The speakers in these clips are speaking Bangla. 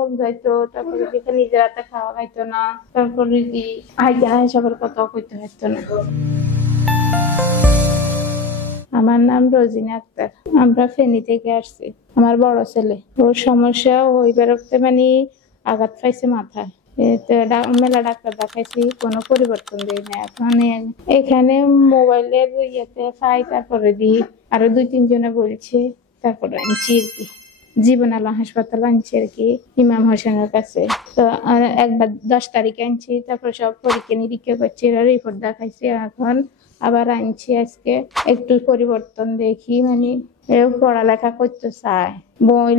মন যাইতো, তারপরে যেখানে নিজের হাতে খাওয়া খাইতো না, তারপরে কি হাইজা সবার কথা কইতে হইতো না। আমার নাম রোজিনা আক্তার। আমরা ফেনী থেকে আসছি। আমার বড় ছেলে, ওর সমস্যা ওই বেরোতে মানে আঘাত পাইছে মাথায়। মেলা ডাক্তার দেখাইছি, কোনো পরিবর্তন দেয় না। এখন এখানে মোবাইলের ইয়েতে পাই, তারপরে দিই আরো 2-3 জনে বলছে, তারপরে আনছি আর কি। জীবন আলো হাসপাতাল আনছি আর কি, ইমাম হোসেনের কাছে। তো একবার 10 তারিখে আনছি, তারপর সব পরীক্ষা নিরীক্ষা করছি, রিপোর্ট দেখাইছি। এখন আবার আনছি আজকে, একটু পরিবর্তন দেখি। মানে এও পড়ালেখা করতে চায়, বই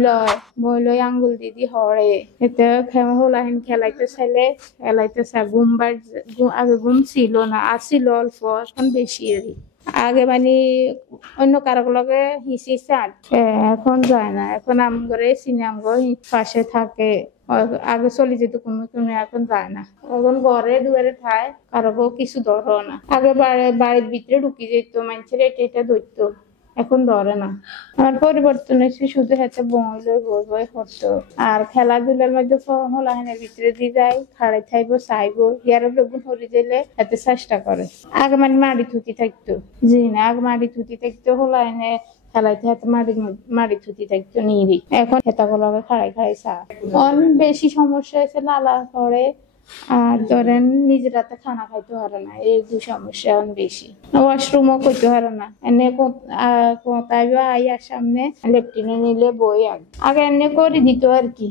লয় আঙ্গুল দিদি হরে এতে হলাহিন খেলাইতে চাইলে খেলাইতে চায়। আগে ঘুম ছিল না, আসছিল অল্প, এখন বেশি। আগে মানে অন্য কারো লগে হিসি চান, এখন যায় না। এখন আমগরে সিনেমা পাশে থাকে, আগে চলে যেত কোনো তুমি, এখন যায় না। এখন ঘরে দুয়ারে ঠায় কারো কিছু ধরো না। আগে বাড়ির ভিতরে ঢুকি যেত, মানুষের এটা ধরতো, এখন ধরে না। আমার পরিবর্তন হয়েছে শুধু হাতে বই করতো, আর খেলাধুলার মধ্যে হলাহানের ভিতরে দিয়ে যায়, খাড়াই থাইবো চাইবো, ইয়ার লোক হরি দিলে হাতে চেষ্টা করে। আগে মানে মাড়ি থুতি থাকতো, জি না, আগে মাড়ি থুতি থাকতো, হলাহানে খেলাইতে হাতে মাড়ি থুতি থাকতো নিরি। এখন হেতাগুলোকে খাড়াই চা। বেশি সমস্যা হয়েছে লালা করে, আর ধরেন নিজের হাতে খানা খাইতে পারে না, এই 2 সমস্যা বেশি। ওয়াশরুমও করতে পারে না। এনে কোথায় আইয়ার সামনে লেপটিনে নিলে বই আগে এনে করে দিত আর কি।